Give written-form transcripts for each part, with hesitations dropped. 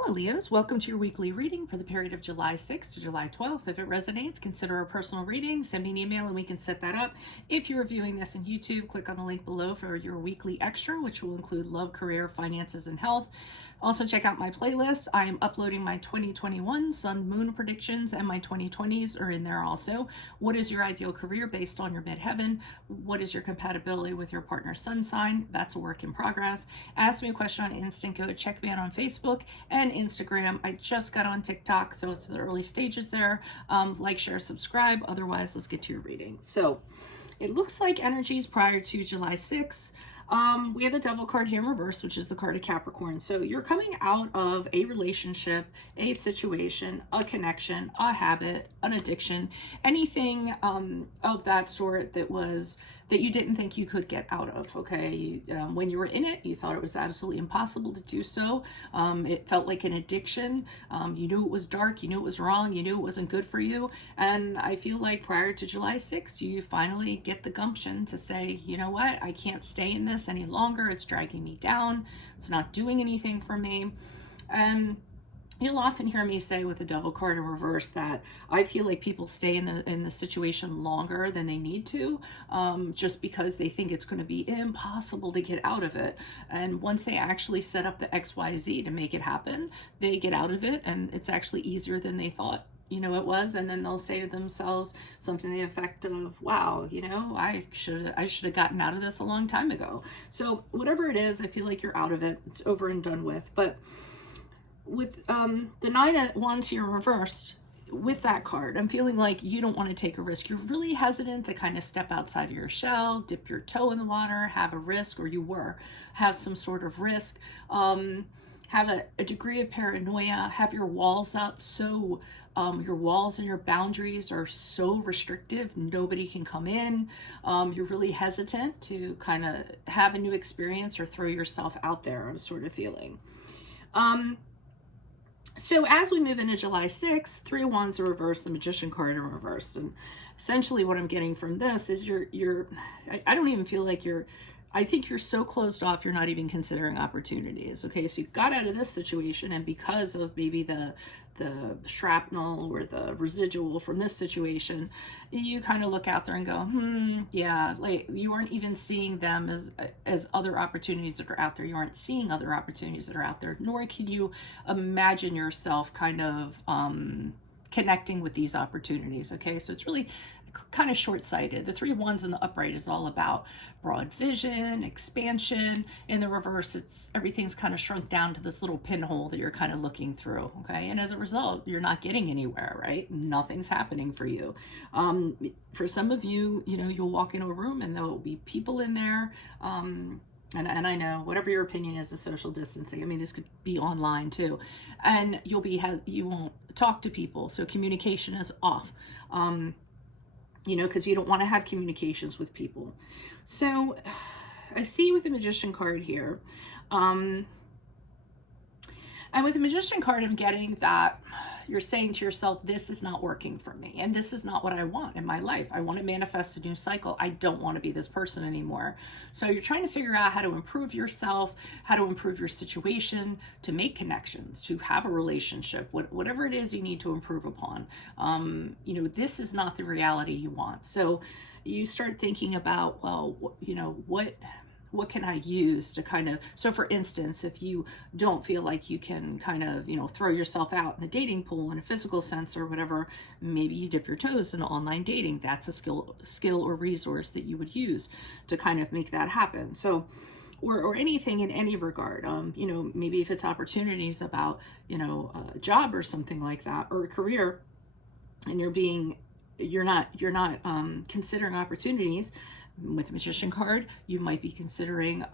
Hello, Leos. Welcome to your weekly reading for the period of July 6th to July 12th. If it resonates, consider a personal reading. Send me an email and we can set that up. If you're viewing this on YouTube, click on the link below for your weekly extra, which will include love, career, finances, and health. Also, check out my playlist. I am uploading my 2021 Sun Moon predictions, and my 2020s are in there also. What is your ideal career based on your midheaven? What is your compatibility with your partner's sun sign? That's a work in progress. Ask me a question on Instant Code. Check me out on Facebook and Instagram. I just got on TikTok, so it's the early stages there. Like, share, subscribe. Otherwise, let's get to your reading. So it looks like energies prior to July 6th. We have the Devil card here in reverse, which is the card of Capricorn. So you're coming out of a relationship, a situation, a connection, a habit, an addiction, anything of that sort that you didn't think you could get out of. Okay, when you were in it, you thought it was absolutely impossible to do so. It felt like an addiction. You knew it was dark, you knew it was wrong, you knew it wasn't good for you. And I feel like prior to July 6th, you finally get the gumption to say, you know what, I can't stay in this any longer. It's dragging me down. It's not doing anything for me. And you'll often hear me say with the Devil card in reverse that I feel like people stay in the situation longer than they need to, just because they think it's going to be impossible to get out of it. And once they actually set up the XYZ to make it happen, they get out of it, and it's actually easier than they thought it was. And then they'll say to themselves something to the effect of, wow, I should have gotten out of this a long time ago. So whatever it is, I feel like you're out of it. It's over and done with. But with the Nine of Wands here reversed, with that card, I'm feeling like you don't want to take a risk. You're really hesitant to kind of step outside of your shell, dip your toe in the water, have a risk, or have some sort of risk. Have a degree of paranoia, have your walls up, so your walls and your boundaries are so restrictive, nobody can come in. You're really hesitant to kind of have a new experience or throw yourself out there, I'm sort of feeling. So as we move into July 6th, Three of Wands are reversed, the Magician card are reversed. And essentially what I'm getting from this is I don't even feel like I think you're so closed off, you're not even considering opportunities. Okay, so you got out of this situation, and because of maybe the shrapnel or the residual from this situation, you kind of look out there and go, yeah, like you aren't even seeing them as other opportunities that are out there. You aren't seeing other opportunities that are out there, nor can you imagine yourself kind of connecting with these opportunities. Okay, so it's really kind of short-sighted. The Three of Wands in the upright is all about broad vision, expansion. In the reverse, everything's kind of shrunk down to this little pinhole that you're kind of looking through. Okay, and as a result, you're not getting anywhere, right? Nothing's happening for you. For some of you, you'll walk into a room and there'll be people in there. And I know, whatever your opinion is, the social distancing, I mean, this could be online too, and you won't talk to people, so communication is off, because you don't want to have communications with people. So I see with the Magician card here, and with the Magician card, I'm getting that you're saying to yourself, this is not working for me, and this is not what I want in my life. I want to manifest a new cycle. I don't want to be this person anymore. So you're trying to figure out how to improve yourself, how to improve your situation, to make connections, to have a relationship, whatever it is you need to improve upon. This is not the reality you want. So you start thinking about, well, what can I use to kind of, so for instance, if you don't feel like you can kind of, throw yourself out in the dating pool in a physical sense or whatever, maybe you dip your toes in online dating. That's a skill or resource that you would use to kind of make that happen. So, or anything in any regard, maybe if it's opportunities about, a job or something like that, or a career, and you're not considering opportunities. With the Magician card, you might be considering,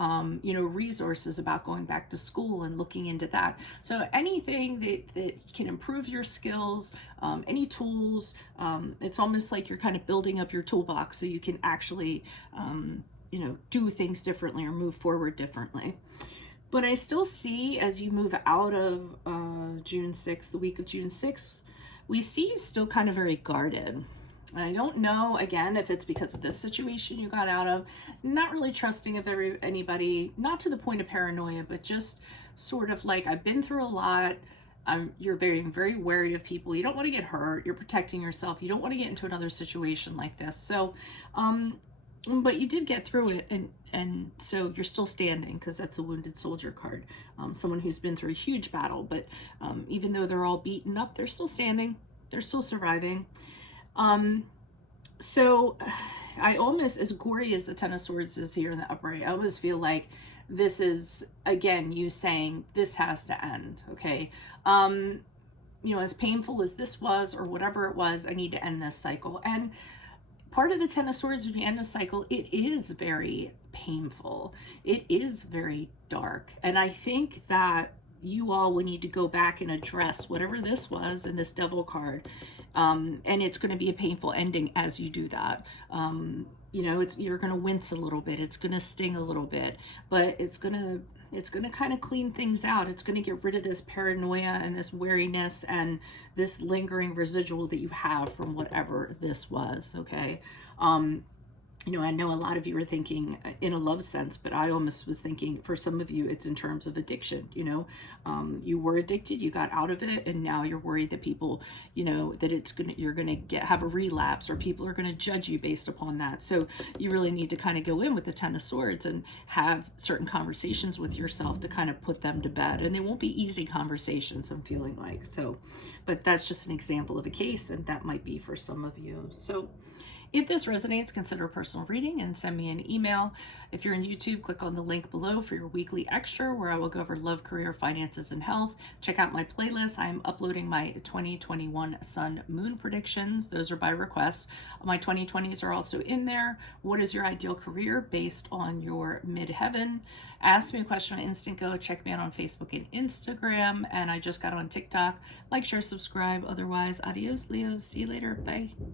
resources about going back to school and looking into that. So anything that can improve your skills, any tools, it's almost like you're kind of building up your toolbox so you can actually, do things differently or move forward differently. But I still see, as you move out of June 6th, the week of June 6th, we see you still kind of very guarded. I don't know, again, if it's because of this situation you got out of, not really trusting of anybody, not to the point of paranoia, but just sort of like, I've been through a lot. You're very, very wary of people. You don't want to get hurt. You're protecting yourself. You don't want to get into another situation like this. So, but you did get through it, and so you're still standing, because that's a wounded soldier card, someone who's been through a huge battle. But even though they're all beaten up, they're still standing. They're still surviving. So I almost, as gory as the Ten of Swords is here in the upright, I almost feel like this is, again, you saying this has to end. Okay. As painful as this was, or whatever it was, I need to end this cycle. And part of the Ten of Swords, when you end a cycle, it is very painful. It is very dark. And I think that you all will need to go back and address whatever this was in this Devil card. And it's going to be a painful ending as you do that. You're going to wince a little bit. It's going to sting a little bit, but it's going to kind of clean things out. It's going to get rid of this paranoia and this wariness and this lingering residual that you have from whatever this was. Okay. I know a lot of you are thinking in a love sense, but I almost was thinking for some of you, it's in terms of addiction. You were addicted, you got out of it, and now you're worried that people, that you're gonna have a relapse, or people are gonna judge you based upon that. So you really need to kind of go in with the Ten of Swords and have certain conversations with yourself to kind of put them to bed. And they won't be easy conversations, I'm feeling like. So, but that's just an example of a case, and that might be for some of you. So if this resonates, consider a personal reading and send me an email. If you're in YouTube, click on the link below for your weekly extra, where I will go over love, career, finances, and health. Check out my playlist. I'm uploading my 2021 Sun Moon predictions. Those are by request. My 2020s are also in there. What is your ideal career based on your midheaven? Ask me a question on Instant Go. Check me out on Facebook and Instagram. And I just got on TikTok. Like, share, subscribe. Otherwise, adios, Leos. See you later. Bye.